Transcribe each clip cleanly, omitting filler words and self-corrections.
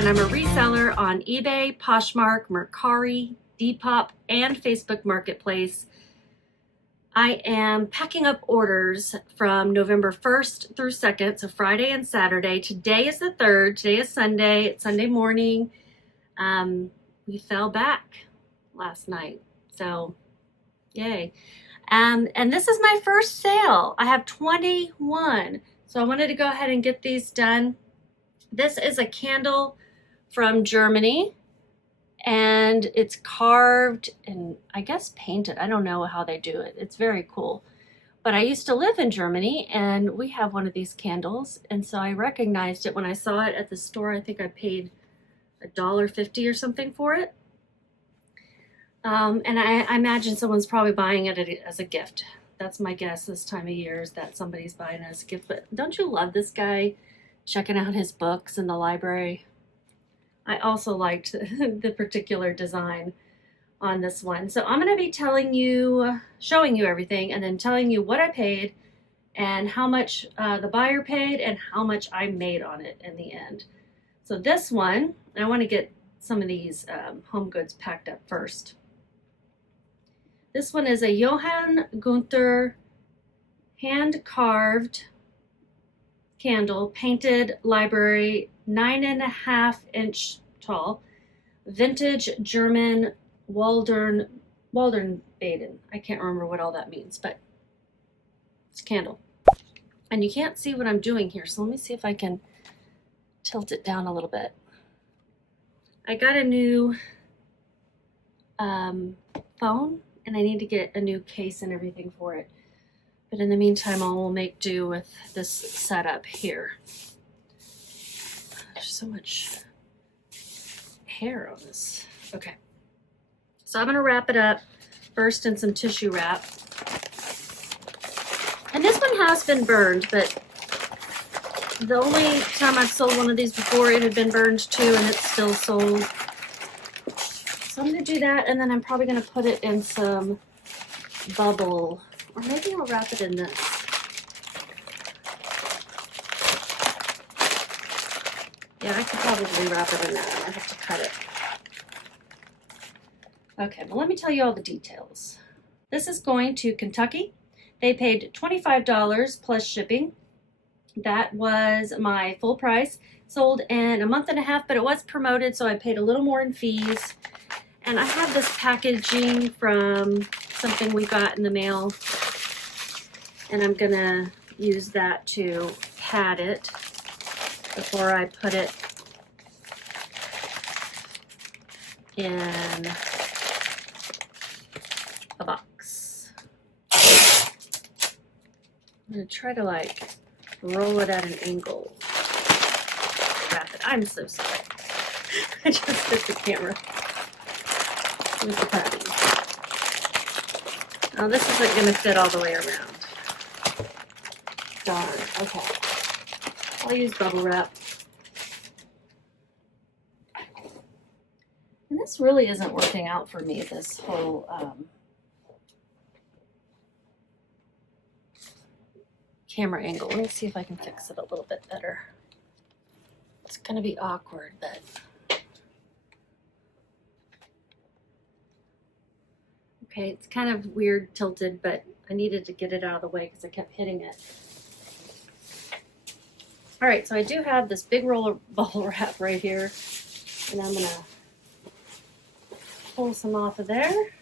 and I'm a reseller on eBay, Poshmark, Mercari, Depop, and Facebook Marketplace. I am packing up orders from November 1st through 2nd, so Friday and Saturday. Today is the 3rd. Today is Sunday. It's Sunday morning. We fell back last night, so yay. And this is my first sale. I have 21, so I wanted to go ahead and get these done. This is a candle from Germany, and it's carved and I guess painted. I don't know how they do it. It's very cool. But I used to live in Germany, and we have one of these candles, and so I recognized it when I saw it at the store. I think I paid $1.50 or something for it. And I imagine someone's probably buying it as a gift. That's my guess this time of year, is that somebody's buying it as a gift. But don't you love this guy checking out his books in the library? I also liked the particular design on this one. So I'm going to be showing you everything, and then telling you what I paid and how much the buyer paid and how much I made on it in the end. So this one, I want to get some of these home goods packed up first. This one is a Johann Gunther hand-carved candle, painted library, 9.5-inch tall, vintage German Waldern Baden. I can't remember what all that means, but it's a candle. And you can't see what I'm doing here, so let me see if I can tilt it down a little bit. I got a new phone, and I need to get a new case and everything for it. But in the meantime, I will make do with this setup here. There's so much hair on this. Okay. So I'm going to wrap it up first in some tissue wrap. And this one has been burned, but the only time I've sold one of these before, it had been burned too, and it's still sold. So I'm going to do that, and then I'm probably going to put it in some bubble. Or maybe I'll wrap it in this. Yeah, I could probably wrap it in that. I have to cut it. Okay, well, let me tell you all the details. This is going to Kentucky. They paid $25 plus shipping. That was my full price. Sold in a month and a half, but it was promoted, so I paid a little more in fees. And I have this packaging from something we got in the mail, and I'm gonna use that to pad it before I put it in a box. I'm gonna try to like roll it at an angle. Wrap it. I'm so sorry. I just hit the camera. With the padding. Now this isn't going to fit all the way around. Darn. Okay. I'll use bubble wrap. And this really isn't working out for me, this whole camera angle. Let me see if I can fix it a little bit better. It's going to be awkward, but... Okay, it's kind of weird tilted, but I needed to get it out of the way because I kept hitting it. All right, so I do have this big roll of bubble wrap right here, and I'm gonna pull some off of there.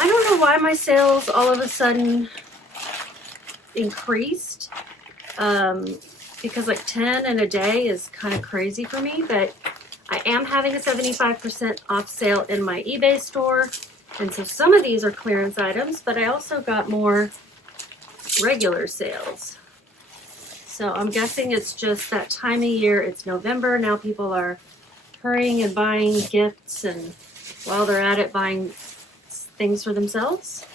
I don't know why my sales all of a sudden increased. Because like 10 in a day is kind of crazy for me, but I am having a 75% off sale in my eBay store. And so some of these are clearance items, but I also got more regular sales. So I'm guessing it's just that time of year. It's November. Now people are hurrying and buying gifts, and while they're at it, buying things for themselves,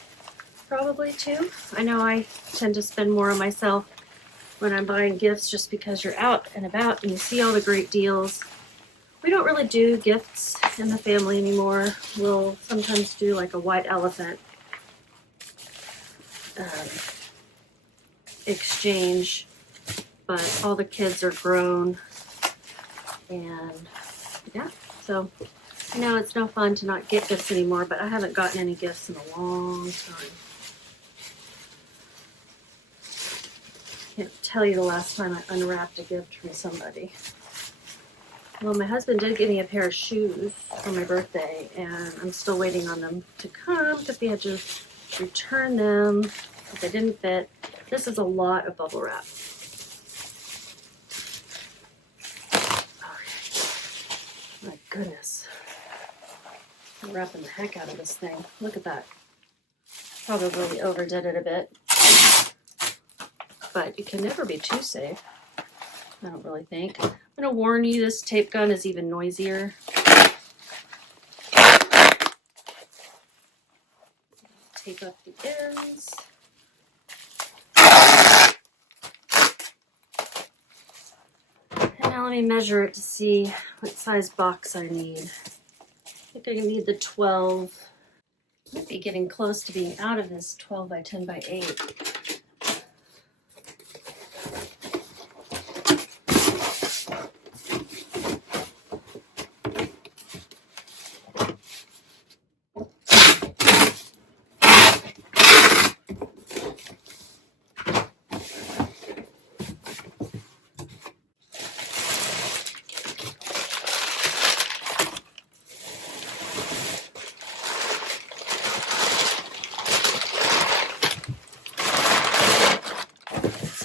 probably too. I know I tend to spend more on myself when I'm buying gifts, just because you're out and about and you see all the great deals. We don't really do gifts in the family anymore. We'll sometimes do like a white elephant exchange, but all the kids are grown, and yeah, so I know it's no fun to not get gifts anymore, but I haven't gotten any gifts in a long time. Can't tell you the last time I unwrapped a gift from somebody. Well, my husband did give me a pair of shoes for my birthday, and I'm still waiting on them to come because we had to return them because they didn't fit. This is a lot of bubble wrap. Okay. My goodness. I'm wrapping the heck out of this thing. Look at that. Probably overdid it a bit. But you can never be too safe. I don't really think. I'm going to warn you, this tape gun is even noisier. Tape up the ends. And now let me measure it to see what size box I need. I think I need the 12. Might be getting close to being out of this 12 by 10 by 8.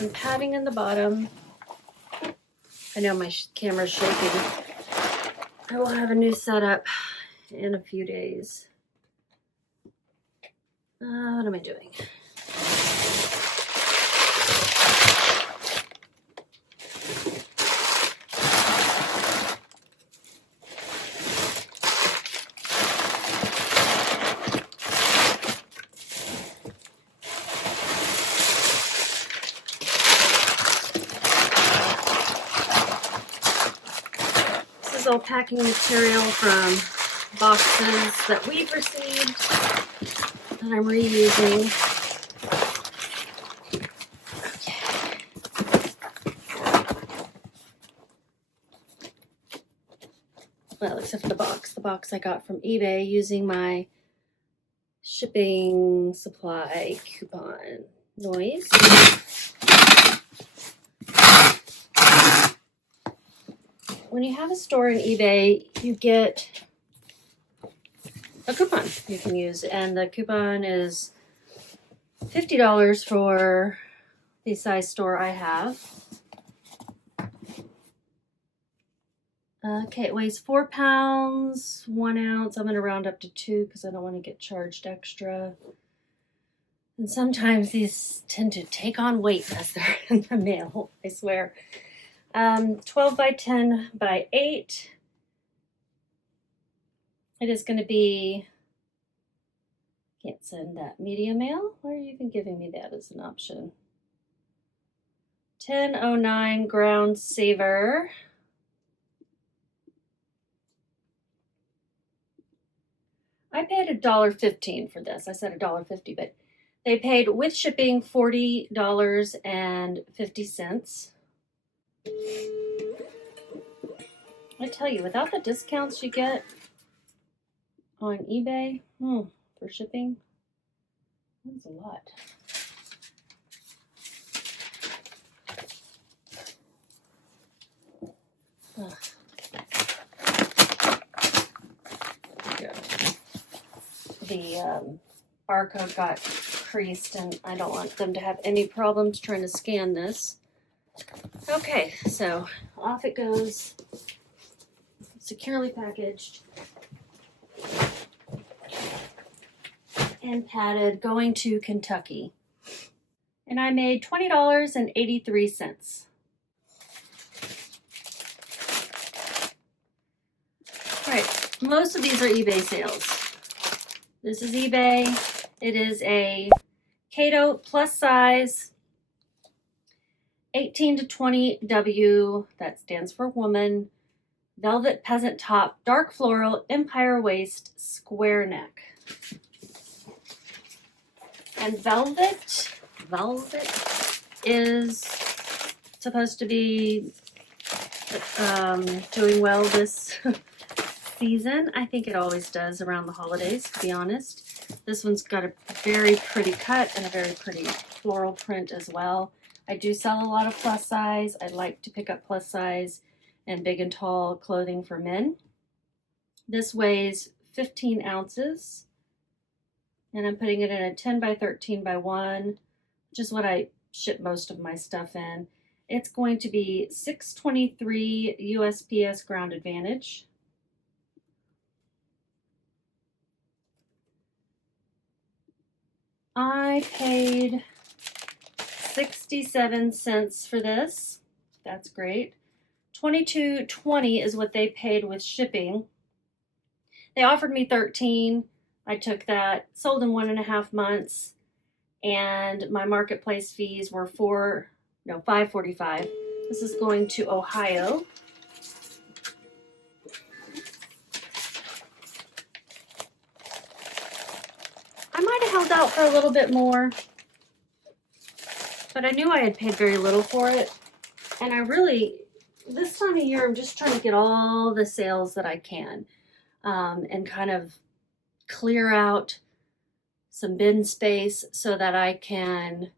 Some padding in the bottom. I know my camera's shaking. I will have a new setup in a few days. What am I doing? All packing material from boxes that we've received that I'm reusing. Okay. Well, except for the box I got from eBay using my shipping supply coupon. Noise. When you have a store in eBay, you get a coupon you can use, and the coupon is $50 for the size store I have. Okay, it weighs 4 pounds, 1 ounce. I'm going to round up to 2 because I don't want to get charged extra. And sometimes these tend to take on weight as they're in the mail, I swear. 12 by 10 by 8. It is going to be, can't send that media mail. Why are you even giving me that as an option? 1009 ground saver. I paid $1.15 for this. I said $1.50, but they paid with shipping $40.50. I tell you, without the discounts you get on eBay for shipping, that's a lot. The barcode got creased, and I don't want them to have any problems trying to scan this. Okay, so off it goes, securely packaged and padded, going to Kentucky. And I made $20.83. All right, most of these are eBay sales. This is eBay. It is a Cato plus size 18 to 20 W, that stands for woman, velvet peasant top, dark floral, empire waist, square neck. And velvet is supposed to be doing well this season. I think it always does around the holidays, to be honest. This one's got a very pretty cut and a very pretty floral print as well. I do sell a lot of plus size. I like to pick up plus size and big and tall clothing for men. This weighs 15 ounces, and I'm putting it in a 10 by 13 by 1, which is what I ship most of my stuff in. It's going to be 623 USPS ground advantage. I paid 67 cents for this. That's great. $22.20 is what they paid with shipping. They offered me 13. I took that, sold in 1.5 months, and my marketplace fees were $5.45. This is going to Ohio. I might have held out for a little bit more, but I knew I had paid very little for it. And I really, this time of year, I'm just trying to get all the sales that I can and kind of clear out some bin space so that I can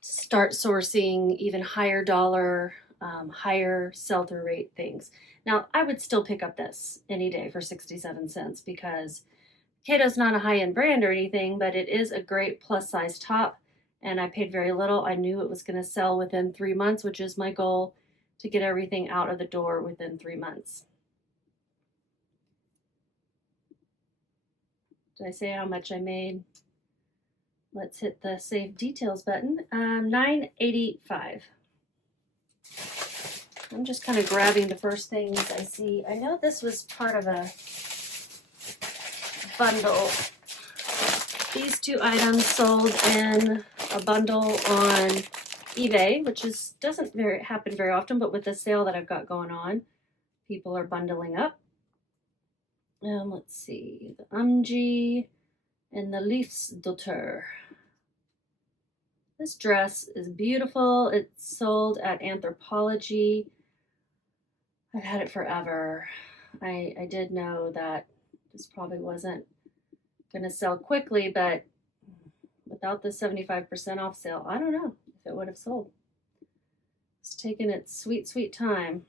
start sourcing even higher dollar, higher sell-through rate things. Now, I would still pick up this any day for 67 cents because Cato's not a high-end brand or anything, but it is a great plus size top, and I paid very little. I knew it was going to sell within 3 months, which is my goal, to get everything out of the door within 3 months. Did I say how much I made? Let's hit the save details button. $9.85. I'm just kind of grabbing the first things I see. I know this was part of a bundle. These two items sold in a bundle on eBay, which doesn't happen very often, but with the sale that I've got going on, people are bundling up. Let's see, the Umgee and the Leafsdotter. This dress is beautiful. It's sold at Anthropologie. I've had it forever. I did know that this probably wasn't going to sell quickly, but without the 75% off sale, I don't know if it would have sold. It's taken its sweet, sweet time.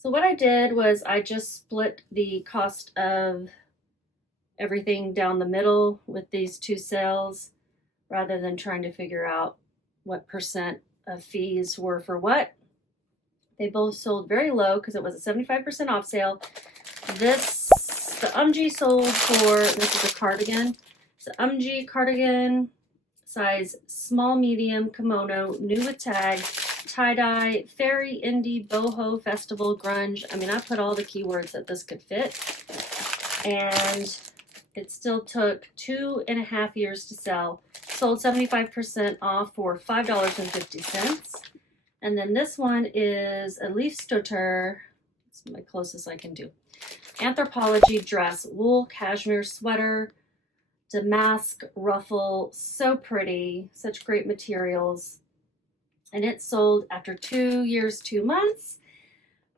So what I did was I just split the cost of everything down the middle with these two sales rather than trying to figure out what percent of fees were for what. They both sold very low because it was a 75% off sale. The Umgee sold for, this is a cardigan. It's the Umgee cardigan, size small, medium, kimono, new with tag, tie-dye, fairy, indie, boho, festival, grunge. I mean, I put all the keywords that this could fit. And it still took 2.5 years to sell. Sold 75% off for $5.50. And then this one is a Leafsdotter. It's my closest I can do. Anthropologie dress, wool cashmere sweater, damask ruffle, so pretty, such great materials. And it sold after 2 years, 2 months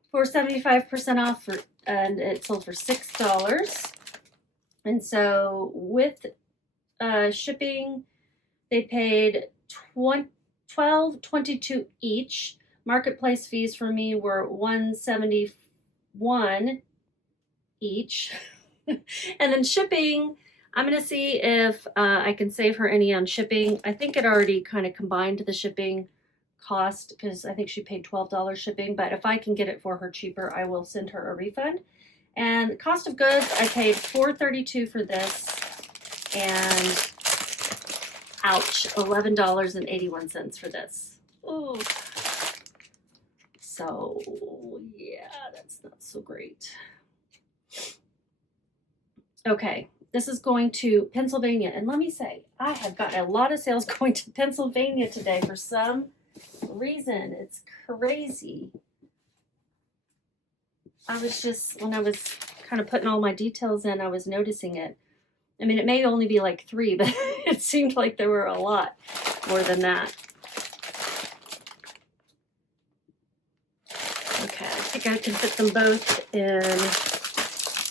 for 75% off, and it sold for $6. And so with shipping, they paid $12.22 each. Marketplace fees for me were $171 each. And then shipping, I'm going to see if I can save her any on shipping. I think it already kind of combined the shipping cost because I think she paid $12 shipping, but if I can get it for her cheaper, I will send her a refund. And the cost of goods, I paid $4.32 for this, and ouch, $11.81 for this. Ooh. So yeah, that's not so great. Okay, this is going to Pennsylvania, and let me say, I have got a lot of sales going to Pennsylvania today for some reason. It's crazy. I was just, when I was kind of putting all my details in, I was noticing it. I mean, it may only be like 3, but it seemed like there were a lot more than that. Okay, I think I can fit them both in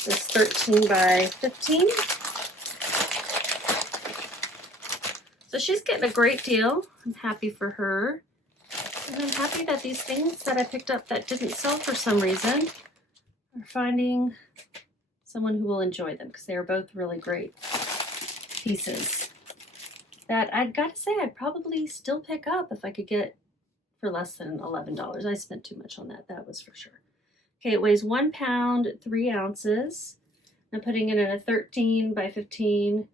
this 13 by 15. So she's getting a great deal. I'm happy for her. And I'm happy that these things that I picked up that didn't sell for some reason are finding someone who will enjoy them, because they are both really great pieces that I'd got to say I'd probably still pick up if I could get for less than $11. I spent too much on that, that was for sure. Okay, it weighs 1 pound, 3 ounces. I'm putting it in a 13 by 15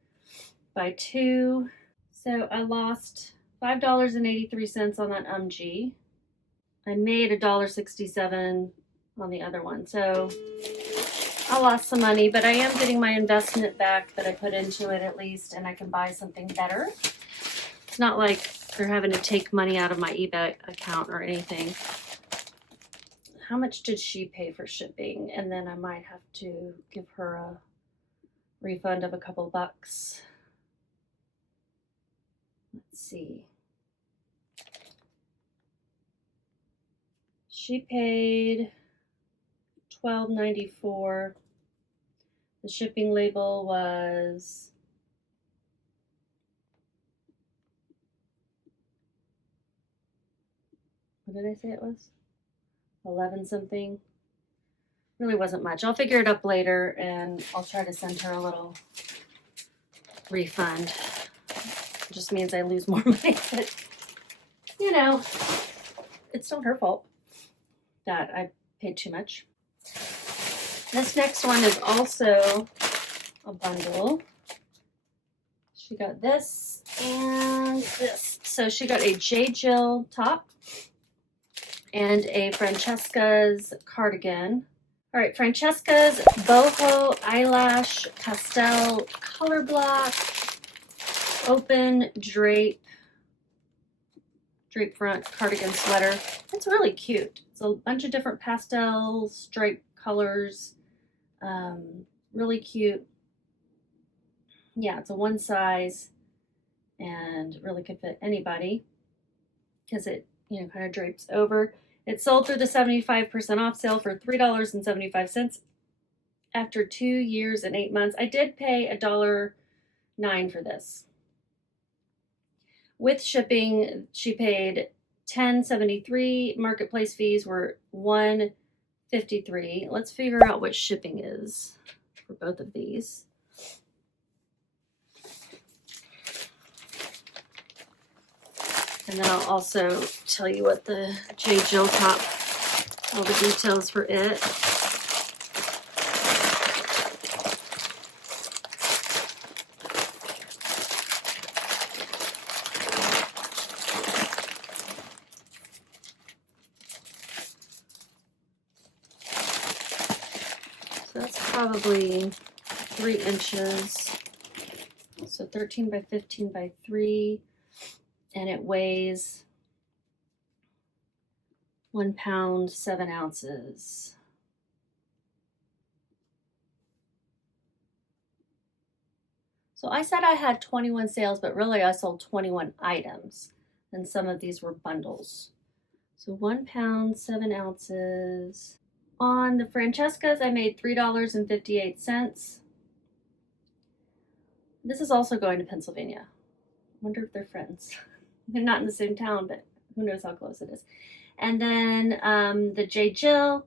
by 2. So I lost $5.83 on that UMG. I made $1.67 on the other one. So I lost some money, but I am getting my investment back that I put into it at least, and I can buy something better. It's not like they're having to take money out of my eBay account or anything. How much did she pay for shipping? And then I might have to give her a refund of a couple bucks. Let's see. She paid $12.94. The shipping label was what did I say it was? 11 something. Really wasn't much. I'll figure it up later and I'll try to send her a little refund. It just means I lose more money, but you know, it's not her fault that I paid too much. This next one is also a bundle. She got this and this. So she got a J. Jill top and a Francesca's cardigan. All right, Francesca's boho eyelash pastel color block open drape front cardigan sweater. It's really cute. It's a bunch of different pastel stripe colors. Really cute. Yeah, it's a one size and really could fit anybody because it, you know, kind of drapes over. It sold through the 75% off sale for $3.75 after 2 years and 8 months. I did pay $1.09 for this. With shipping, she paid $10.73. Marketplace fees were $1.53. Let's figure out what shipping is for both of these. And then I'll also tell you what the J. Jill top, all the details for it. So that's probably 3 inches. So 13 by 15 by 3. And it weighs 1 pound, 7 ounces. So I said I had 21 sales, but really I sold 21 items. And some of these were bundles. So 1 pound, 7 ounces. On the Francesca's, I made $3.58. This is also going to Pennsylvania. I wonder if they're friends. They're not in the same town, but who knows how close it is. And then the J. Jill,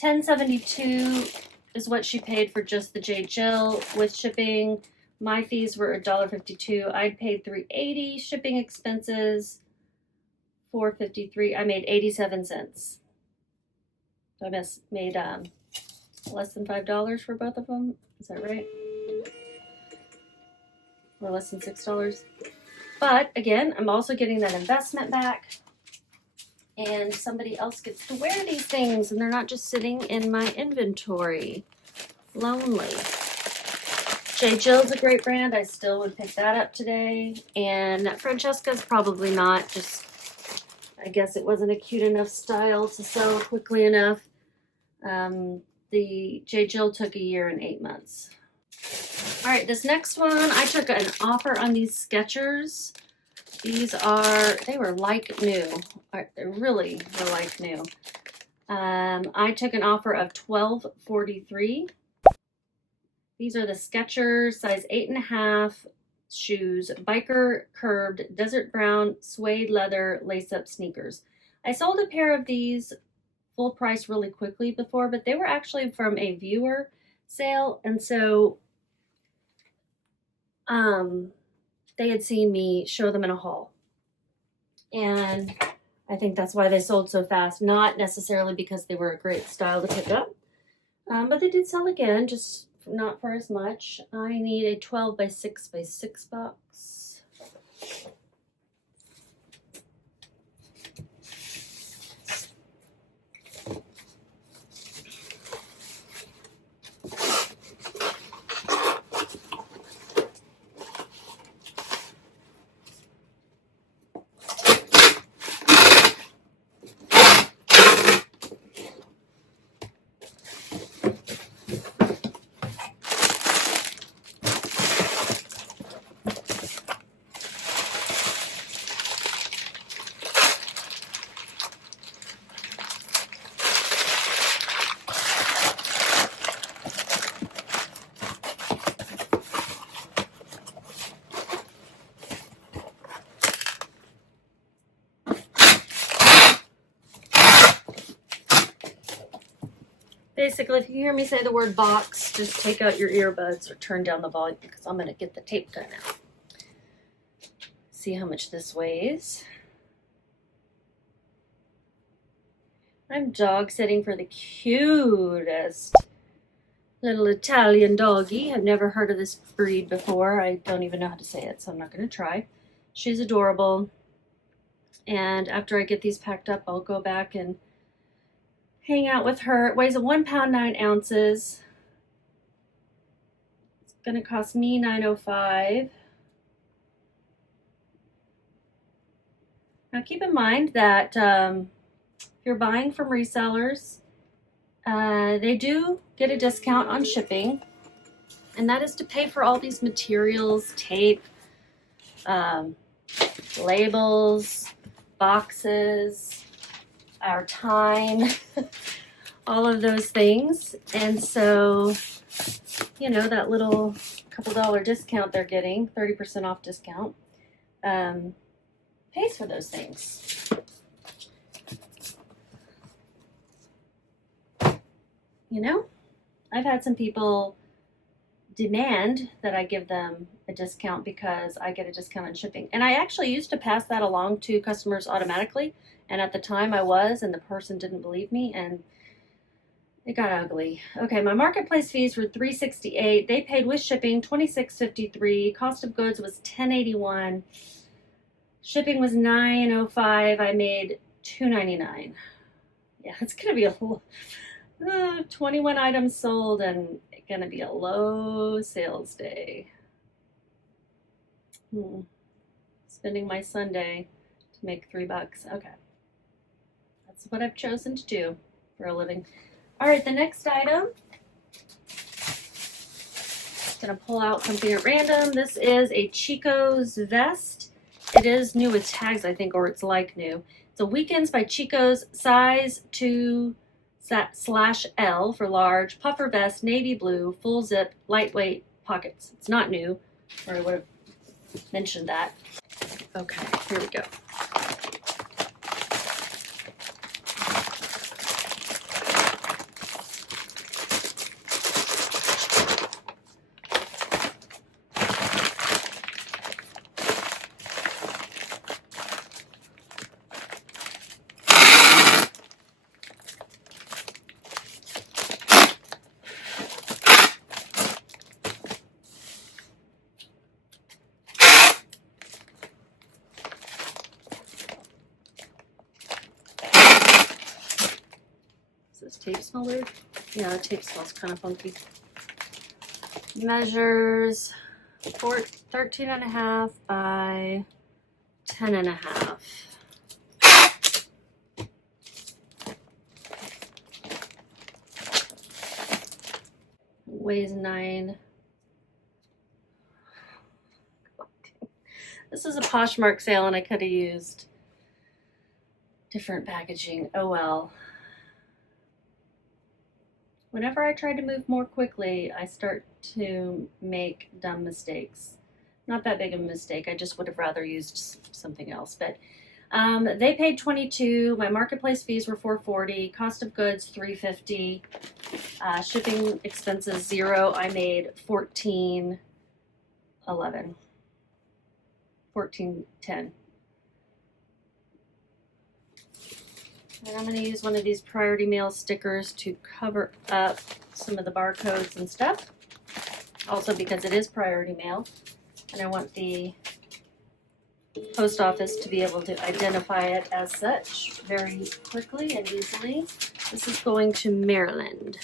$10.72 is what she paid for just the J. Jill with shipping. My fees were $1.52. I'd paid $3.80 shipping expenses, $4.53. I made 87 cents. So I made less than $5 for both of them. Is that right? Or less than $6. But again, I'm also getting that investment back, and somebody else gets to wear these things and they're not just sitting in my inventory. Lonely. J. Jill's a great brand. I still would pick that up today. And Francesca's probably not. Just, I guess it wasn't a cute enough style to sell quickly enough. The J. Jill took 1 year and 8 months. All right, this next one, I took an offer on these Skechers. These are, they were like new. They really were like new. I took an offer of $12.43. These are the Skechers size 8.5 shoes, biker curbed, desert brown, suede leather, lace-up sneakers. I sold a pair of these full price really quickly before, but they were actually from a viewer sale, and so they had seen me show them in a haul. And I think that's why they sold so fast, not necessarily because they were a great style to pick up, but they did sell again, just not for as much. I need a 12 by 6 by 6 box. Basically, if you hear me say the word box, just take out your earbuds or turn down the volume because I'm going to get the tape gun out. See how much this weighs. I'm dog sitting for the cutest little Italian doggy. I've never heard of this breed before. I don't even know how to say it, so I'm not going to try. She's adorable. And after I get these packed up, I'll go back and hang out with her. It weighs 1 pound 9 ounces. It's going to cost me $9.05. Now keep in mind that if you're buying from resellers, they do get a discount on shipping, and that is to pay for all these materials, tape, labels, boxes, our time, all of those things. And so, you know, that little couple dollar discount they're getting, 30% off discount, pays for those things. You know, I've had some people demand that I give them a discount because I get a discount on shipping. And I actually used to pass that along to customers automatically. And at the time I was, and the person didn't believe me, and it got ugly. Okay, my marketplace fees were $3.68. They paid with shipping $26.53. Cost of goods was $10.81. Shipping was $9.05. I made $2.99. Yeah, it's gonna be a 21 items sold and gonna be a low sales day. Spending my Sunday to make $3. Okay, that's what I've chosen to do for a living. All right, the next item, gonna pull out something at random. This is a Chico's vest. It is new with tags, I think, or it's like new. It's a Weekends by Chico's, size 2/L for large, puffer vest, navy blue, full zip, lightweight, pockets. It's not new, or I would have mentioned that. Okay, here we go. Does tape smell weird? Yeah, the tape smells kind of funky. Measures 13.5 by 10.5. Weighs 9 This is a Poshmark sale and I could have used different packaging. Oh well. Whenever I try to move more quickly, I start to make dumb mistakes. Not that big of a mistake. I just would have rather used something else. But they paid $22. My marketplace fees were $4.40. Cost of goods $3.50. Shipping expenses $0. I made $14.11. $14.10. And I'm going to use one of these priority mail stickers to cover up some of the barcodes and stuff. Also because it is priority mail. And I want the post office to be able to identify it as such very quickly and easily. This is going to Maryland.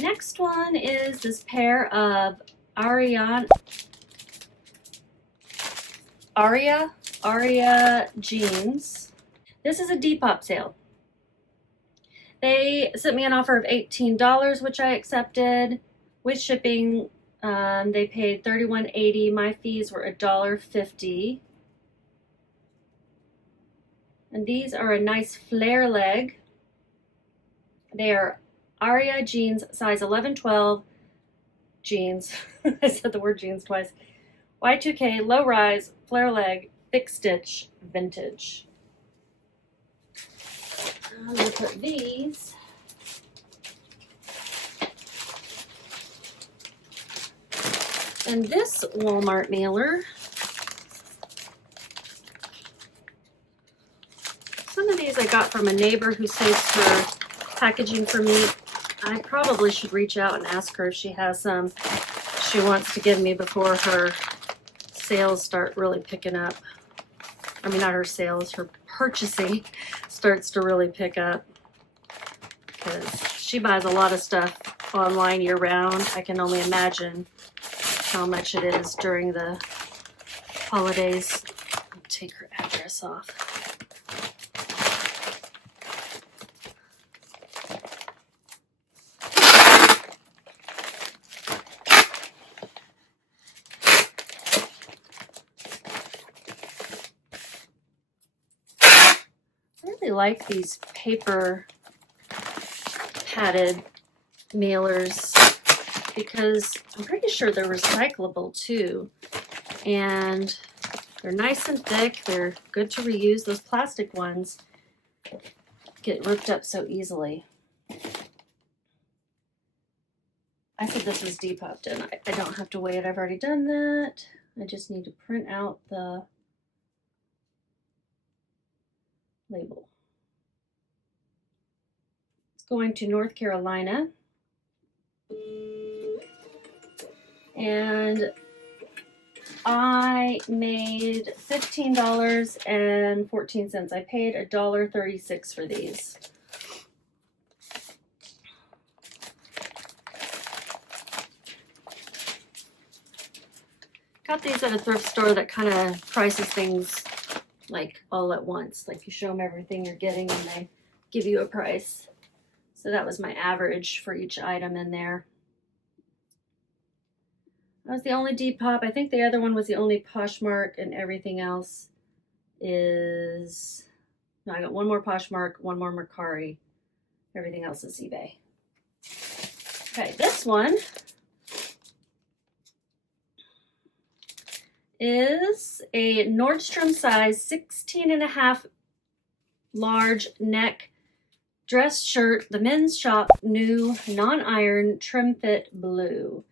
Next one is this pair of Aria jeans. This is a Depop sale. They sent me an offer of $18, which I accepted. With shipping, they paid $31.80. My fees were $1.50. And these are a nice flare leg. They are Aria jeans, size 11-12 jeans. I said the word jeans twice. Y2K, low rise, flare leg, thick stitch, vintage. I'm going to put these in this Walmart mailer. Some of these I got from a neighbor who saves her packaging for me. I probably should reach out and ask her if she has some she wants to give me before her sales start really picking up. I mean, not her sales, her purchasing starts to really pick up. Because she buys a lot of stuff online year round. I can only imagine how much it is during the holidays. I'll take her address off. Like these paper padded mailers because I'm pretty sure they're recyclable too, and they're nice and thick. They're good to reuse. Those plastic ones get ripped up so easily. I said this was Depop, and I don't have to weigh it. I've already done that. I just need to print out the label. Going to North Carolina, and I made $15.14. I paid $1.36 for these. Got these at a thrift store that kind of prices things like all at once. Like you show them everything you're getting and they give you a price. So that was my average for each item in there. That was the only Depop. I think the other one was the only Poshmark, and everything else is... No, I got one more Poshmark, one more Mercari. Everything else is eBay. Okay, this one is a Nordstrom size 16.5 large neck dress shirt, the Men's Shop new non-iron trim fit blue.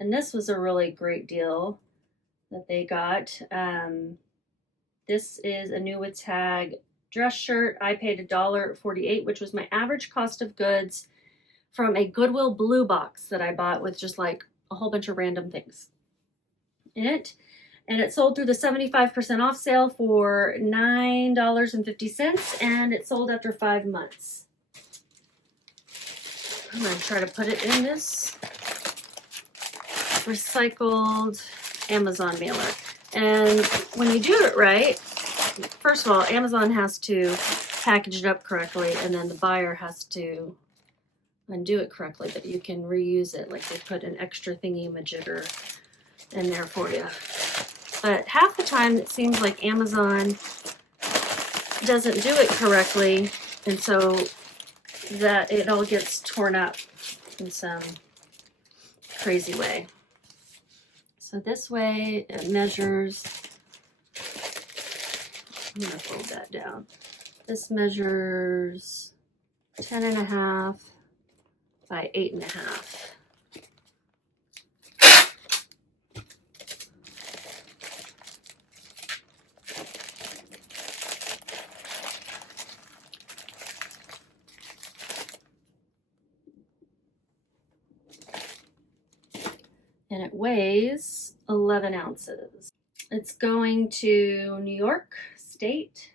And this was a really great deal that they got. This is a new with tag dress shirt. I paid $1.48, which was my average cost of goods from a Goodwill blue box that I bought with just like a whole bunch of random things in it. And it sold through the 75% off sale for $9.50, and it sold after 5 months. I'm going to try to put it in this recycled Amazon mailer. And when you do it right, first of all, Amazon has to package it up correctly, and then the buyer has to undo it correctly, but you can reuse it. Like they put an extra thingy-majigger in there for you. But half the time it seems like Amazon doesn't do it correctly, and so that it all gets torn up in some crazy way. So this way it measures, I'm gonna fold that down. This measures 10.5 by 8.5. And it weighs 11 ounces. It's going to New York State.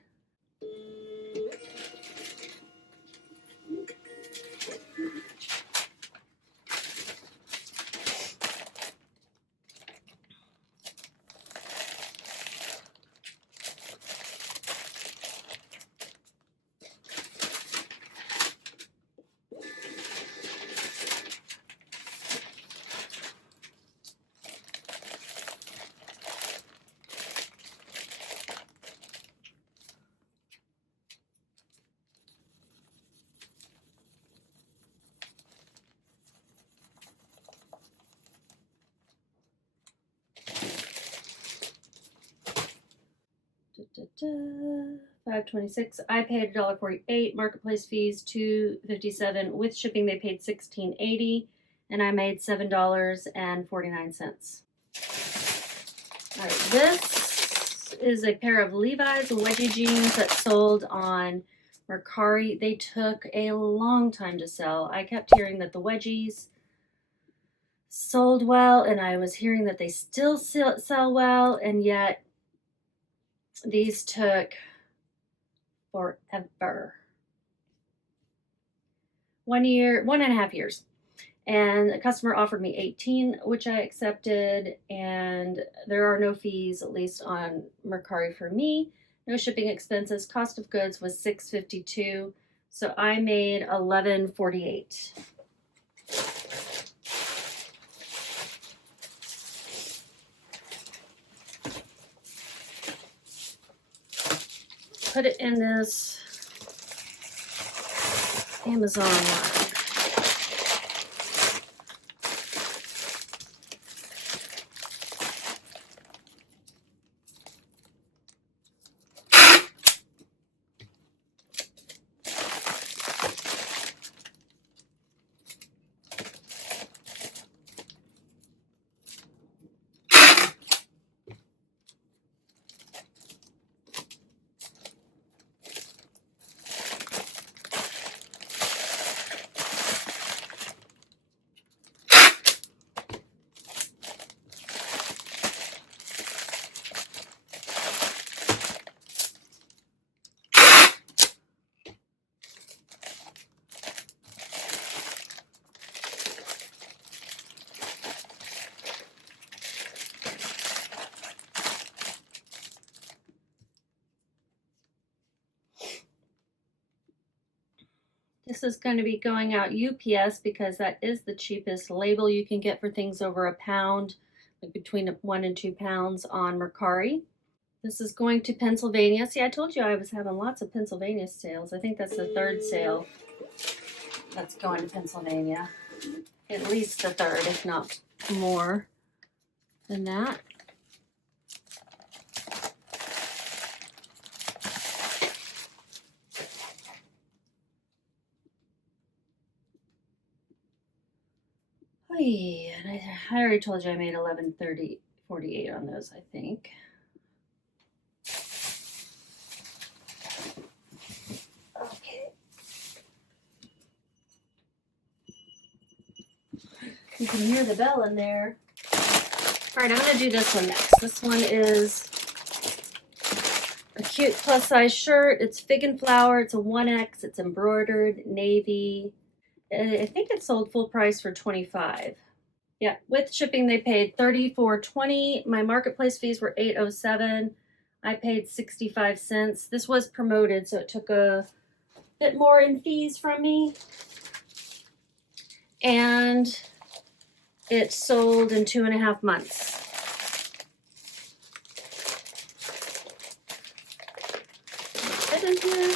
$5.26. I paid $1.48. Marketplace fees $2.57. With shipping, they paid $16.80, and I made $7.49. All right, this is a pair of Levi's wedgie jeans that sold on Mercari. They took a long time to sell. I kept hearing that the wedgies sold well, and I was hearing that they still sell well, and yet these took forever. 1 year, 1.5 years. And the customer offered me 18, which I accepted. And there are no fees, at least on Mercari for me. No shipping expenses. Cost of goods was $6.52. So I made $11.48. Put it in this Amazon one. This is going to be going out UPS because that is the cheapest label you can get for things over a pound, like between 1 and 2 pounds on Mercari. This is going to Pennsylvania. See, I told you I was having lots of Pennsylvania sales. I think that's the third sale that's going to Pennsylvania. At least the third, if not more than that. And I already told you I made $11.48 on those, I think. Okay. You can hear the bell in there. All right, I'm going to do this one next. This one is a cute plus size shirt. It's Fig and Flower. It's a 1X. It's embroidered, navy. I think it sold full price for $25. Yeah, with shipping they paid $34.20. My marketplace fees were $8.07. I paid 65 cents. This was promoted, so it took a bit more in fees from me. And it sold in 2.5 months. Fit in here.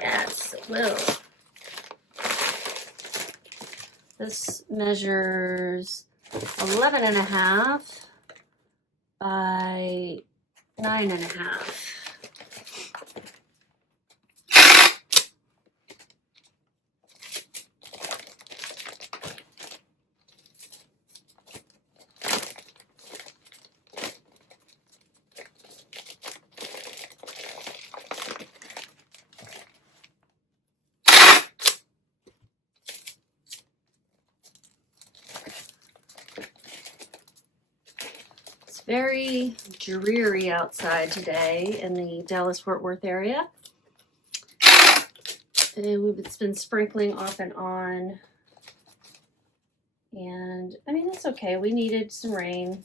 Yes, it will. This measures 11.5 by 9.5. Very dreary outside today in the Dallas-Fort Worth area. And it's been sprinkling off and on. And I mean, that's okay. We needed some rain.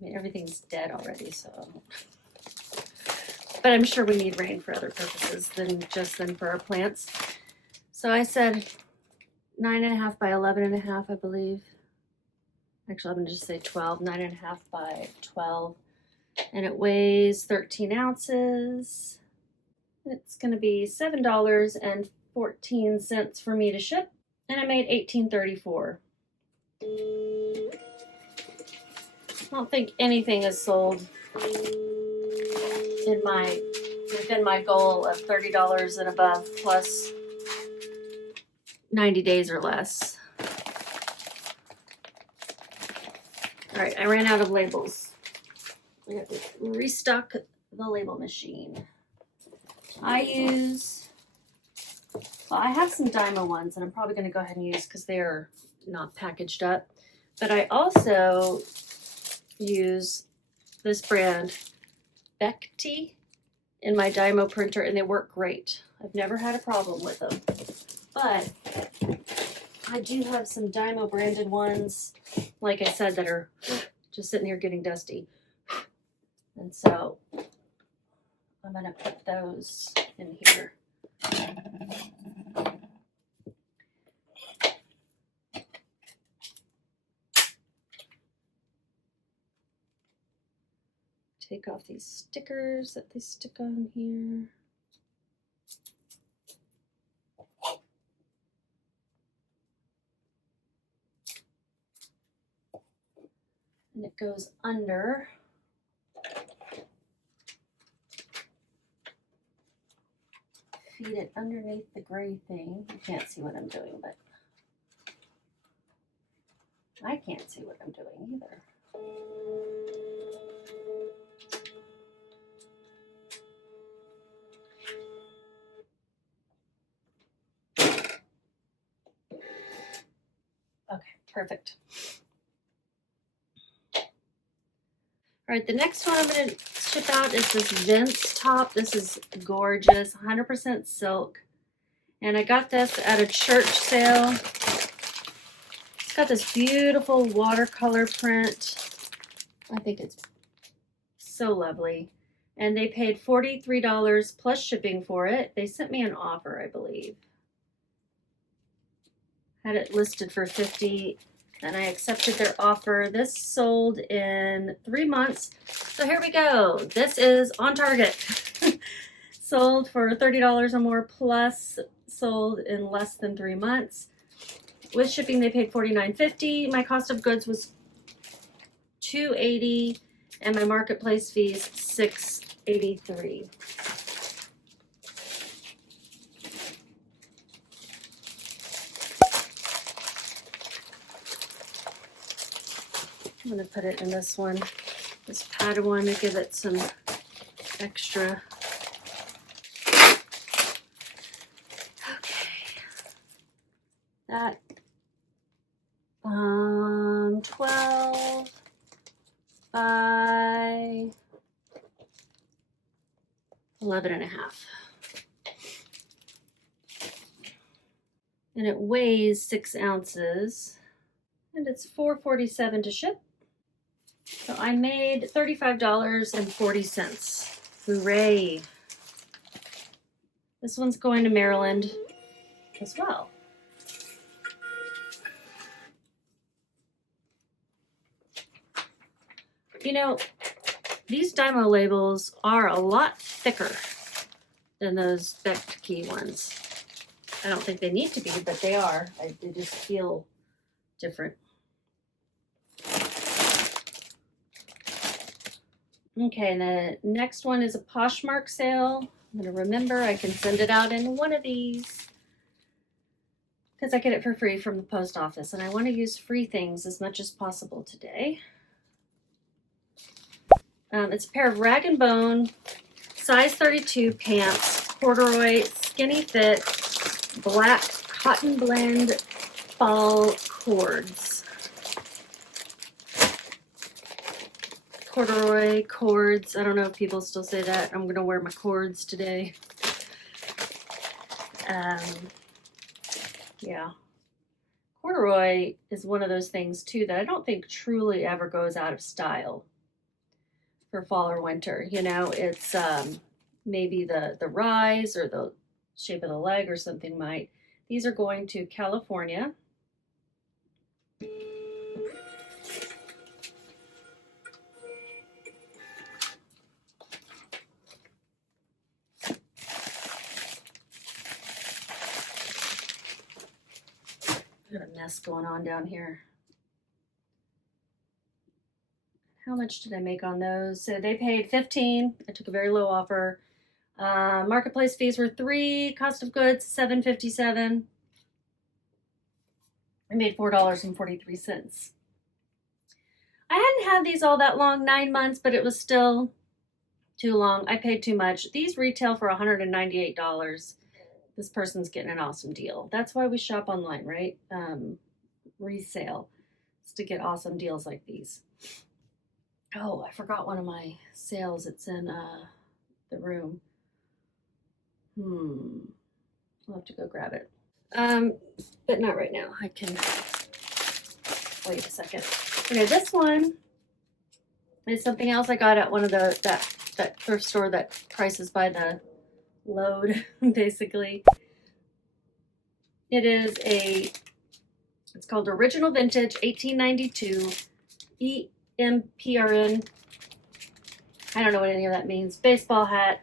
I mean, everything's dead already, so. But I'm sure we need rain for other purposes than for our plants. So I said 9.5 by 11.5, I believe. Actually, I'm going to just say 12, 9.5 by 12. And it weighs 13 ounces. It's going to be $7.14 for me to ship. And I made $18.34. I don't think anything is sold within my goal of $30 and above, plus 90 days or less. All right, I ran out of labels. I have to restock the label machine. I have some Dymo ones, and I'm probably going to go ahead and use because they're not packaged up. But I also use this brand, Becti, in my Dymo printer, and they work great. I've never had a problem with them. But I do have some Dymo branded ones, like I said, that are just sitting here getting dusty. And so I'm going to put those in here. Take off these stickers that they stick on here. And it goes under. Feed it underneath the gray thing. You can't see what I'm doing, but I can't see what I'm doing either. Okay, perfect. All right, the next one I'm going to ship out is this Vince top. This is gorgeous, 100% silk. And I got this at a church sale. It's got this beautiful watercolor print. I think it's so lovely. And they paid $43 plus shipping for it. They sent me an offer, I believe. Had it listed for $50. And I accepted their offer. This sold in 3 months. So here we go. This is on target. Sold for $30 or more plus, sold in less than 3 months. With shipping, they paid $49.50. My cost of goods was $280, and my marketplace fees $683. I'm going to put it in this one, this padded one, to give it some extra. Okay. That 12 by 11.5. And it weighs 6 ounces. And it's $4.47 to ship. So I made $35.40. Hooray. This one's going to Maryland as well. You know, these Dymo labels are a lot thicker than those Becky ones. I don't think they need to be, but they are. They just feel different. Okay, and the next one is a Poshmark sale. I'm gonna remember I can send it out in one of these because I get it for free from the post office, and I want to use free things as much as possible today. It's a pair of Rag & Bone, size 32 pants, corduroy, skinny fit, black cotton blend fall cords. Corduroy cords. I don't know if people still say that. I'm gonna wear my cords today. Yeah. Corduroy is one of those things too that I don't think truly ever goes out of style for fall or winter. You know, it's maybe the rise or the shape of the leg or something might. These are going to California. Got a mess going on down here. How much did I make on those? So they paid $15. I took a very low offer. Marketplace fees were $3. Cost of goods $7.57. I made $4.43. I hadn't had these all that long, 9 months, but it was still too long. I paid too much. These retail for $198. This person's getting an awesome deal. That's why we shop online, right? Resale. It's to get awesome deals like these. Oh, I forgot one of my sales. It's in the room. I'll have to go grab it. But not right now. I can wait a second. Okay, this one is something else I got at one of that thrift store that prices by the load, basically. It's called Original Vintage 1892 EMPRN. I don't know what any of that means. Baseball hat,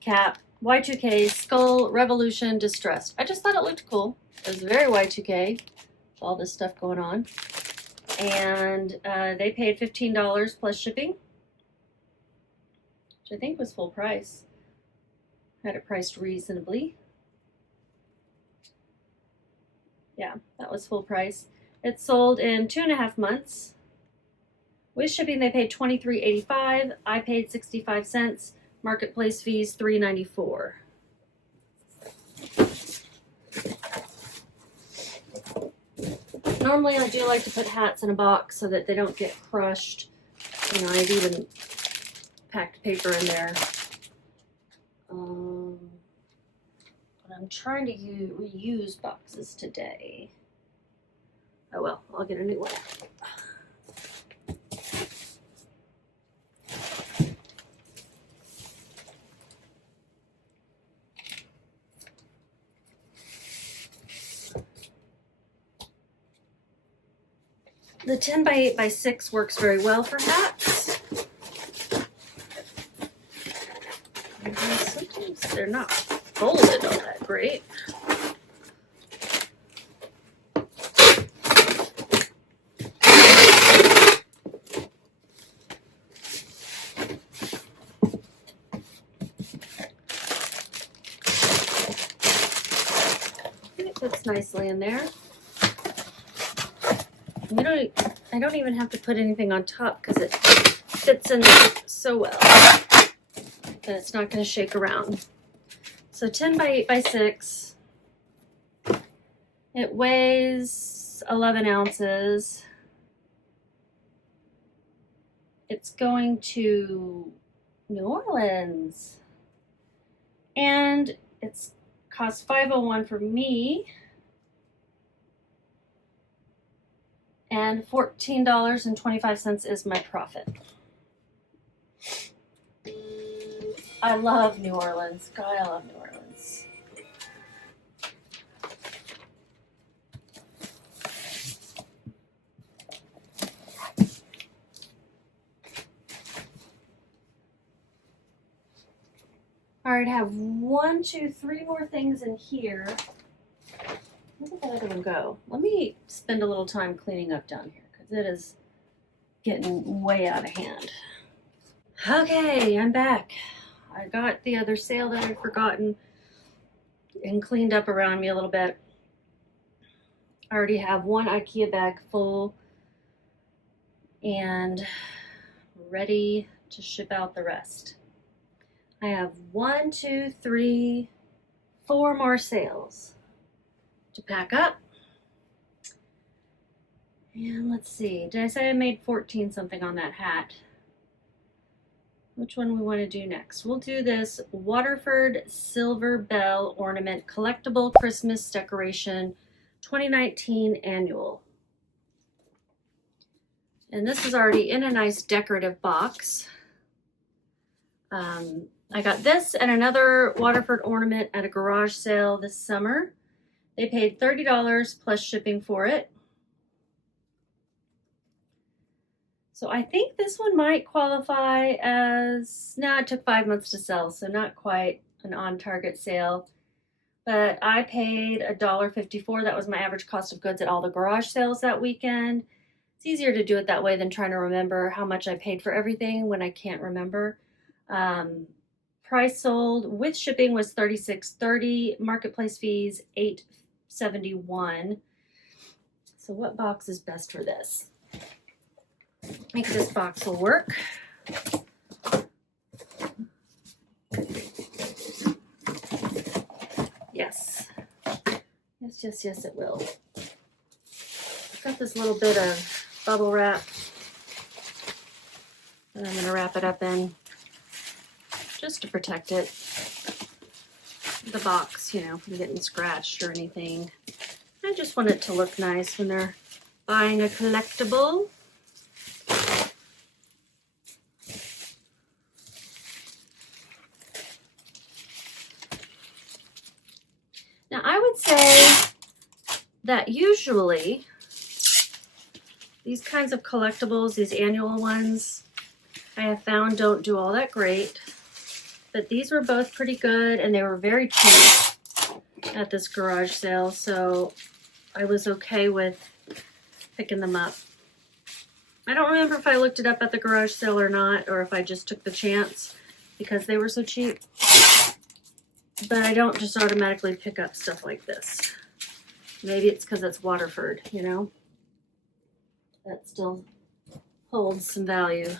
cap, Y2K, skull, revolution, distressed. I just thought it looked cool. It was very Y2K, all this stuff going on. And they paid $15 plus shipping, which I think was full price. Had it priced reasonably. Yeah, that was full price. It sold in 2.5 months. With shipping, they paid $23.85. I paid 65 cents. Marketplace fees $3.94. Normally, I do like to put hats in a box so that they don't get crushed. You know, I've even packed paper in there. But I'm trying to reuse boxes today. Oh well, I'll get a new one. The 10 by 8 by 6 works very well for hats. Sometimes they're not folded all that great. It fits nicely in there. I don't even have to put anything on top because it fits in there so well that it's not going to shake around. So 10 by 8 by 6. It weighs 11 ounces. It's going to New Orleans. And it's cost $5.01 for me. And $14.25 is my profit. I love New Orleans. God, I love New Orleans. All right, I have 1, 2, 3 more things in here. Where did that other one go? Let me spend a little time cleaning up down here because it is getting way out of hand. Okay, I'm back. I got the other sale that I'd forgotten and cleaned up around me a little bit. I already have 1 IKEA bag full and ready to ship out the rest. I have 1, 2, 3, 4 more sales to pack up. And let's see, did I say I made 14 something on that hat? Which one we want to do next? We'll do this Waterford Silver Bell Ornament Collectible Christmas Decoration 2019 Annual. And this is already in a nice decorative box. I got this and another Waterford ornament at a garage sale this summer. They paid $30 plus shipping for it. So I think this one might qualify as, it took 5 months to sell, so not quite an on-target sale. But I paid $1.54. That was my average cost of goods at all the garage sales that weekend. It's easier to do it that way than trying to remember how much I paid for everything when I can't remember. Price sold with shipping was $36.30. Marketplace fees $8.71. So what box is best for this? I think this box will work. Yes. Yes, it will. I've got this little bit of bubble wrap that I'm going to wrap it up in just to protect it. The box, from getting scratched or anything. I just want it to look nice when they're buying a collectible. Now, I would say that usually these kinds of collectibles, these annual ones, I have found don't do all that great. But these were both pretty good, and they were very cheap at this garage sale, so I was okay with picking them up. I don't remember if I looked it up at the garage sale or not, or if I just took the chance because they were so cheap. But I don't just automatically pick up stuff like this. Maybe it's because it's Waterford, That still holds some value.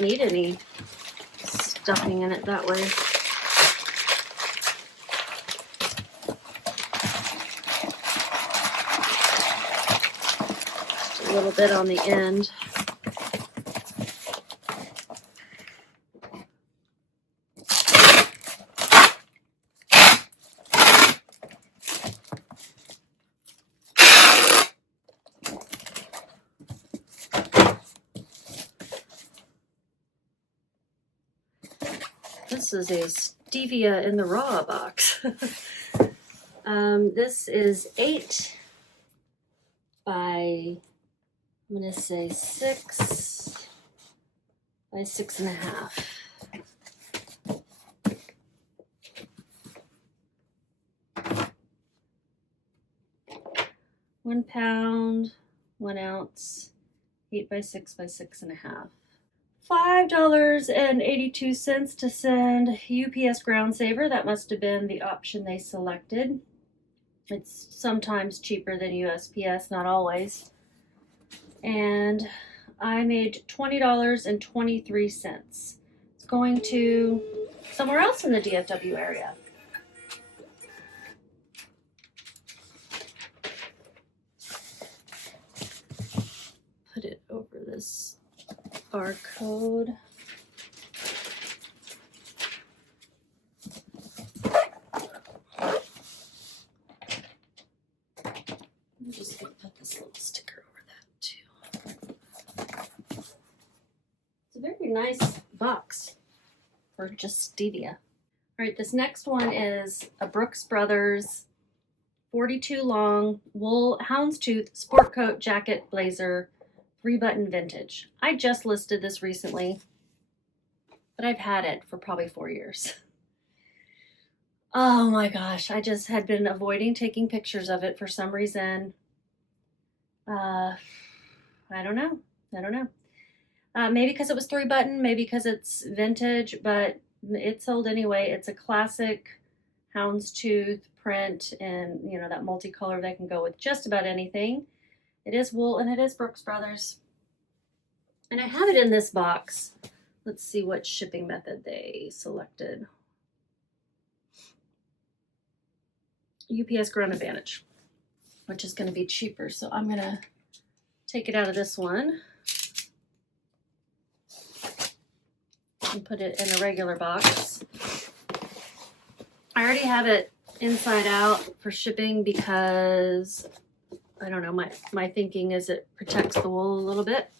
Need any stuffing in it that way. Just a little bit on the end. This is a stevia in the raw box. This is 8 by, I'm going to say 6 by 6.5. £1 pound, 1 ounce, 8 by 6 by 6.5. $5.82 to send UPS Ground Saver. That must have been the option they selected. It's sometimes cheaper than USPS, not always. And I made $20.23. It's going to somewhere else in the DFW area. Put it over this barcode. I'm just going to put this little sticker over that too. It's a very nice box for just stevia. All right, this next one is a Brooks Brothers 42 long wool houndstooth sport coat jacket blazer 3-button vintage. I just listed this recently, but I've had it for probably 4 years. Oh my gosh, I just had been avoiding taking pictures of it for some reason. I don't know. Maybe because it was 3-button, maybe because it's vintage, but it sold anyway. It's a classic houndstooth print, and you know, that multicolor that can go with just about anything. It is wool and it is Brooks Brothers. And I have it in this box. Let's see what shipping method they selected. UPS Ground Advantage, which is going to be cheaper. So I'm going to take it out of this one and put it in a regular box. I already have it inside out for shipping because, I don't know, my thinking is it protects the wool a little bit.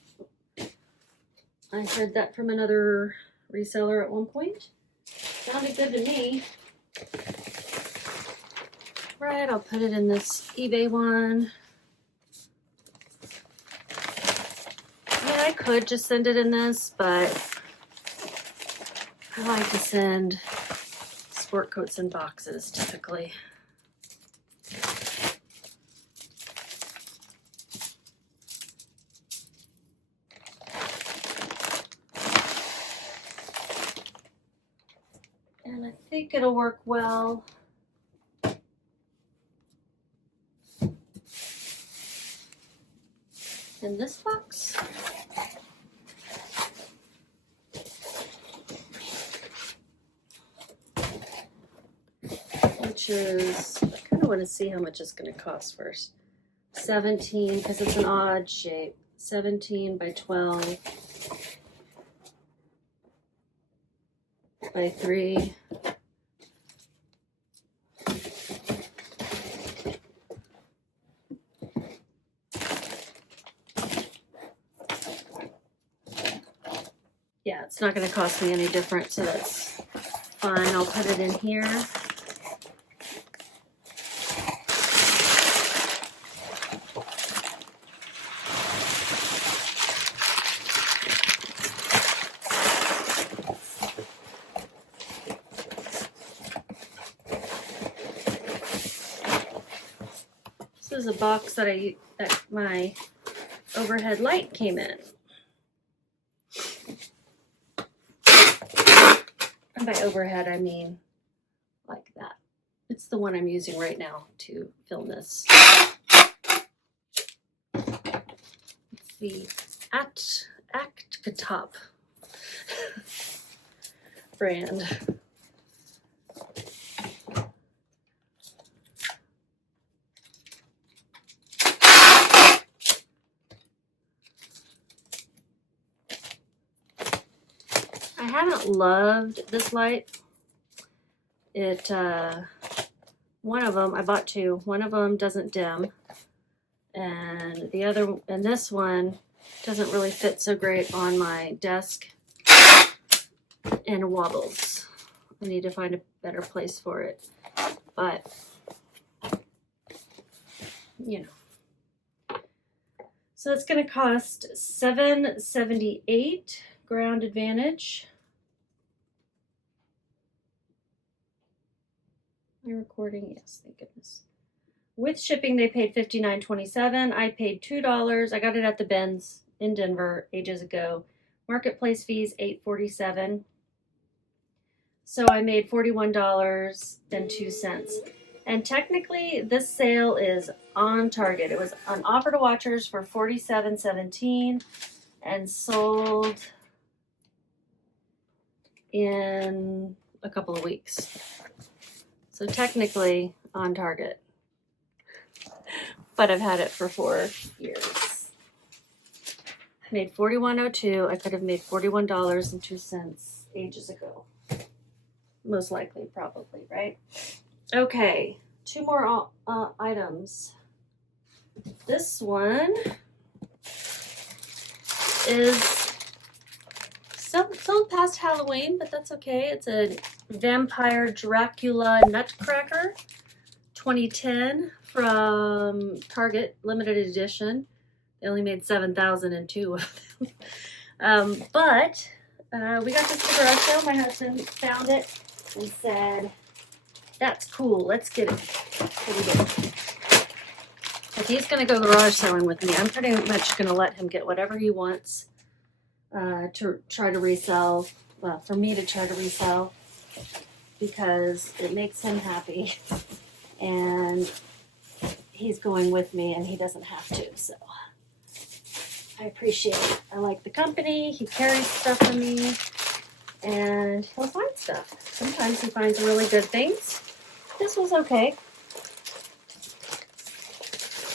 I heard that from another reseller at one point. Sounded good to me. Right, I'll put it in this eBay one. Yeah, I could just send it in this, but I like to send sport coats in boxes typically. And I think it'll work well. In this box. Which is, I kind of want to see how much it's going to cost first. 17, because it's an odd shape. 17 by 12 by 3. Yeah, it's not going to cost me any different, so that's fine. I'll put it in here. This is a box that my overhead light came in. And by overhead, I mean like that. It's the one I'm using right now to film this. It's the Actcatop brand. I haven't loved this light. One of them, I bought two. One of them doesn't dim, and this one doesn't really fit so great on my desk and wobbles. I need to find a better place for it, but you know. So it's going to cost $7.78 Ground Advantage. Am I recording? Yes, thank goodness. With shipping, they paid $59.27. I paid $2. I got it at the Benz in Denver ages ago. Marketplace fees $8.47. So I made $41.02. And technically, this sale is on target. It was on offer to watchers for $47.17 and sold in a couple of weeks. So technically on target, but I've had it for 4 years. I made $41.02. I could have made $41.02 ages ago. Most likely, probably, right? Okay, 2 more items. This one is sold past Halloween, but that's okay. It's a Vampire Dracula Nutcracker 2010 from Target, limited edition. They only made 7,002 of them. But we got this at the garage sale. My husband found it and said, that's cool, let's get it. So we did. If he's going to go garage selling with me, I'm pretty much going to let him get whatever he wants to try to resell. Well, for me to try to resell, because it makes him happy. And he's going with me and he doesn't have to, so I appreciate it. I like the company. He carries stuff for me and he'll find stuff. Sometimes he finds really good things. This was okay.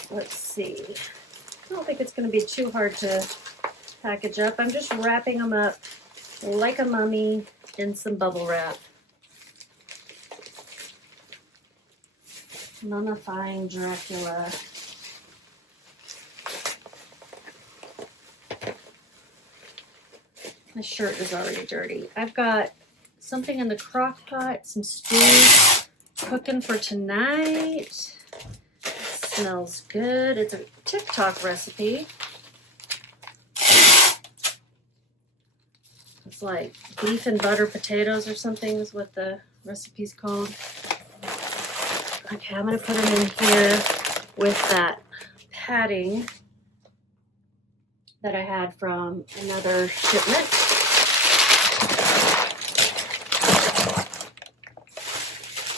Let's see. I don't think it's going to be too hard to package up. I'm just wrapping them up like a mummy in some bubble wrap. Mummifying Dracula. My shirt is already dirty. I've got something in the crock pot, some stew cooking for tonight. It smells good. It's a TikTok recipe. It's like beef and butter potatoes or something is what the recipe's called. Okay, I'm going to put them in here with that padding that I had from another shipment.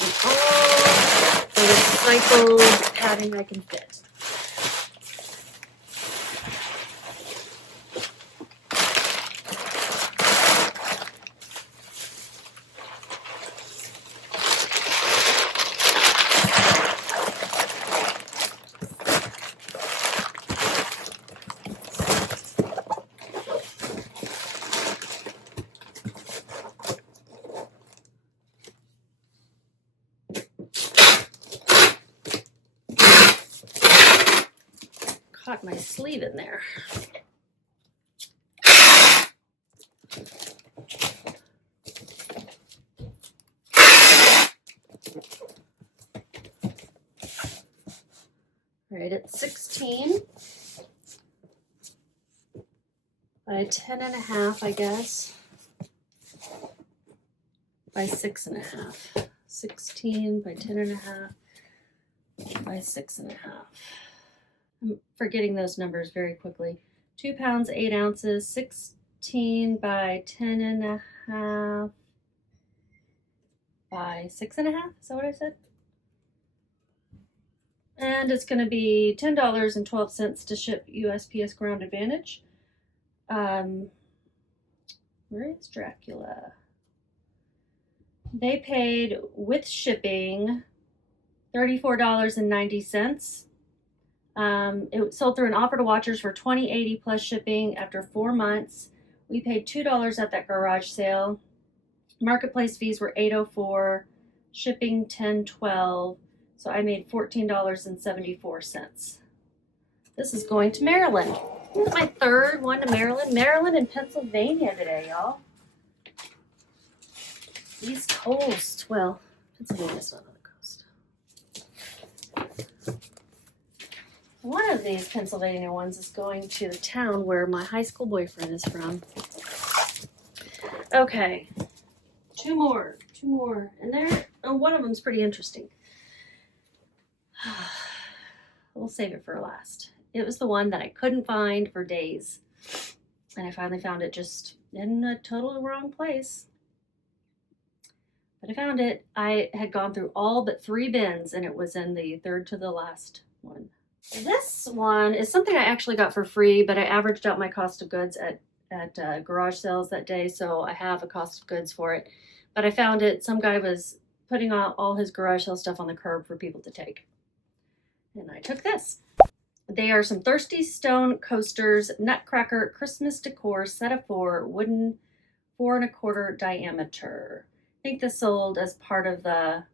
And all the recycled padding I can fit. Caught my sleeve in there. All right, it's 16 by 10.5, I guess, by 6.5. 16 by 10.5 by 6.5. I'm forgetting those numbers very quickly. 2 pounds, 8 ounces, 16 by 10.5 by 6.5. Is that what I said? And it's going to be $10.12 to ship USPS Ground Advantage. Where is Dracula? They paid with shipping $34.90. It sold through an offer to watchers for $20.80 plus shipping after 4 months. We paid $2 at that garage sale. Marketplace fees were $8.04, shipping $10.12. So I made $14.74. This is going to Maryland. This is my third one to Maryland. Maryland and Pennsylvania today, y'all. East Coast. Well, Pennsylvania's not on the coast. One of these Pennsylvania ones is going to the town where my high school boyfriend is from. Okay, two more, and one of them's pretty interesting. We'll save it for last. It was the one that I couldn't find for days, and I finally found it just in a totally wrong place. But I found it. I had gone through all but 3 bins, and it was in the third to the last one. This one is something I actually got for free, but I averaged out my cost of goods at at garage sales that day, so I have a cost of goods for it. But I found it, some guy was putting out all his garage sale stuff on the curb for people to take. And I took this. They are some Thirsty Stone Coasters, Nutcracker Christmas Decor, set of 4, wooden, 4 1/4 diameter. I think this sold as part of the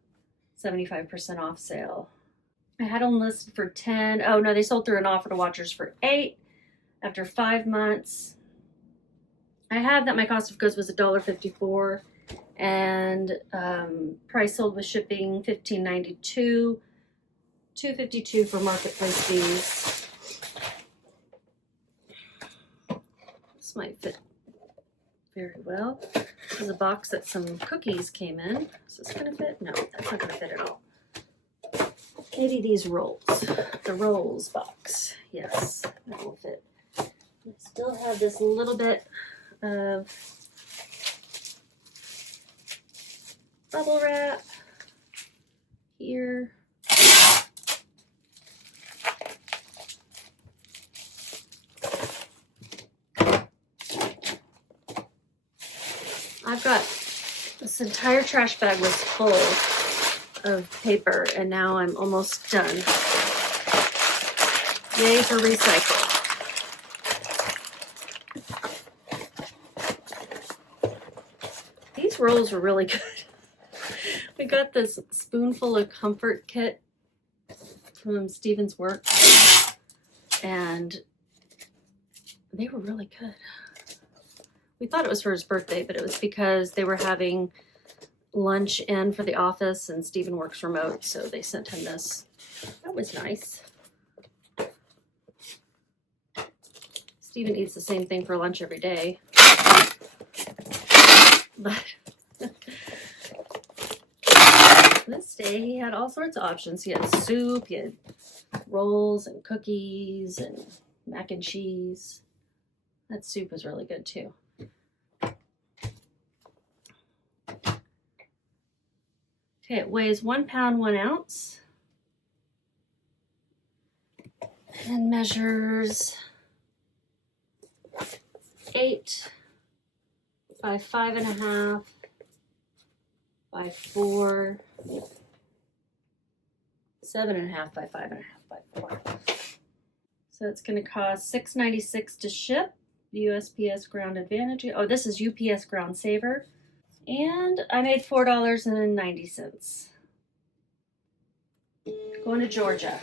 75% off sale. I had them listed for 10. Oh no, they sold through an offer to watchers for 8 after 5 months. I have that my cost of goods was $1.54 and price sold with shipping $15.92, $2.52 for marketplace fees. This might fit very well. This is a box that some cookies came in. Is this gonna fit? No, that's not gonna fit at all. Maybe these rolls, the rolls box. Yes, that will fit. I still have this little bit of bubble wrap here. I've got this entire trash bag was full of paper, and now I'm almost done. Yay for recycle. These rolls were really good. We got this spoonful of comfort kit from Stephen's work, and they were really good. We thought it was for his birthday, but it was because they were having lunch in for the office, and Stephen works remote, so they sent him this. That was nice. Stephen eats the same thing for lunch every day. But this day he had all sorts of options. He had soup, he had rolls and cookies and mac and cheese. That soup was really good too. Okay, it weighs 1 pound, 1 ounce. And measures 8 by 5.5 by 4, 7.5 by 5.5 by 4. So it's going to cost $6.96 to ship. USPS Ground Advantage. Oh, this is UPS Ground Saver. And I made $4.90. Going to Georgia.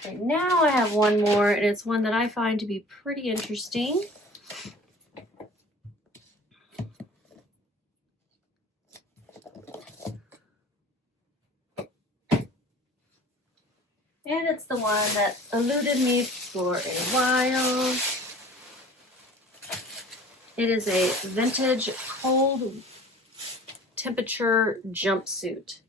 Okay, now I have one more, and it's one that I find to be pretty interesting. And it's the one that eluded me for a while. It is a vintage cold temperature jumpsuit.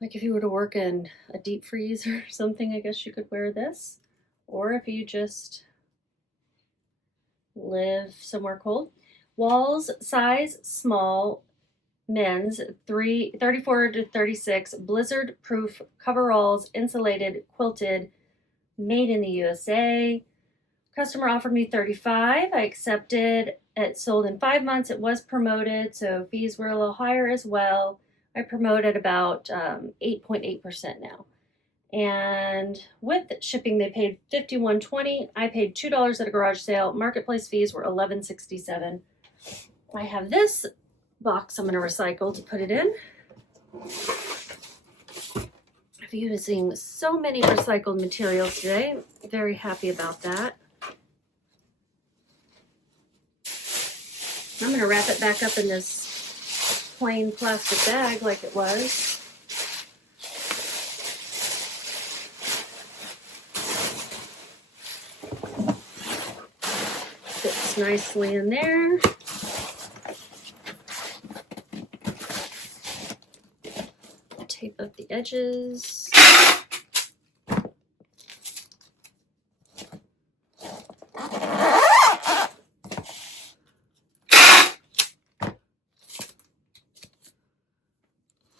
Like if you were to work in a deep freeze or something, I guess you could wear this. Or if you just live somewhere cold. Walls, size small, men's 34 to 36, blizzard proof coveralls, insulated, quilted, made in the USA. Customer offered me $35. I accepted. It sold in 5 months. It was promoted, so fees were a little higher as well. I promoted about 8.8% now. And with shipping, they paid $51.20. I paid $2 at a garage sale. Marketplace fees were $11.67. I have this box I'm going to recycle to put it in. I'm using so many recycled materials today. I'm very happy about that. I'm going to wrap it back up in this plain plastic bag like it was. Fits nicely in there. Tape up the edges.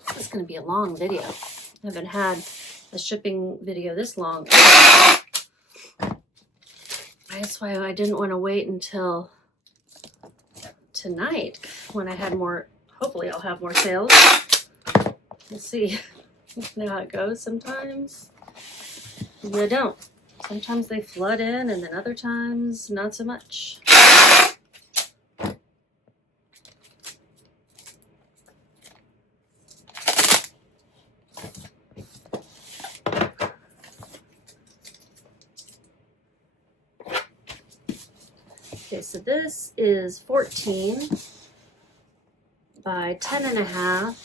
This is going to be a long video. I haven't had a shipping video this long. That's why I didn't want to wait until tonight when I had more. Hopefully I'll have more sales. We'll see. You know how it goes sometimes. You don't. Sometimes they flood in and then other times not so much. Okay, so this is 14 by 10.5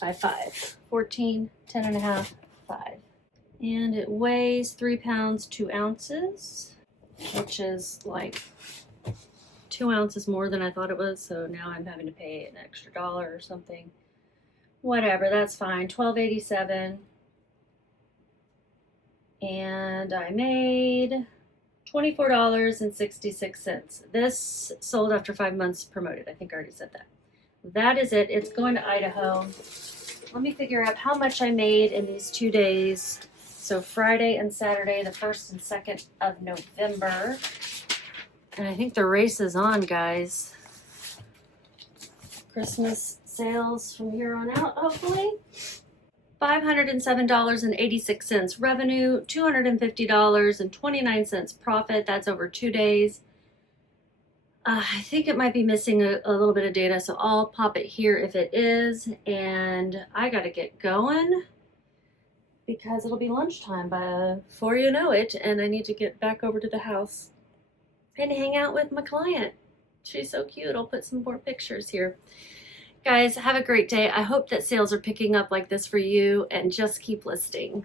by 5. 14, 10.5, 5. And it weighs 3 pounds, 2 ounces, which is like 2 ounces more than I thought it was. So now I'm having to pay an extra $1 or something. Whatever, that's fine. $12.87. And I made $24.66. This sold after 5 months promoted. I think I already said that. That is it. It's going to Idaho. Let me figure out how much I made in these 2 days. So Friday and Saturday, the 1st and 2nd of November. And I think the race is on, guys. Christmas sales from here on out, hopefully. $507.86 revenue, $250.29 profit. That's over 2 days. I think it might be missing a little bit of data, so I'll pop it here if it is. And I got to get going because it'll be lunchtime before you know it, and I need to get back over to the house and hang out with my client. She's so cute. I'll put some more pictures here. Guys, have a great day. I hope that sales are picking up like this for you, and just keep listing.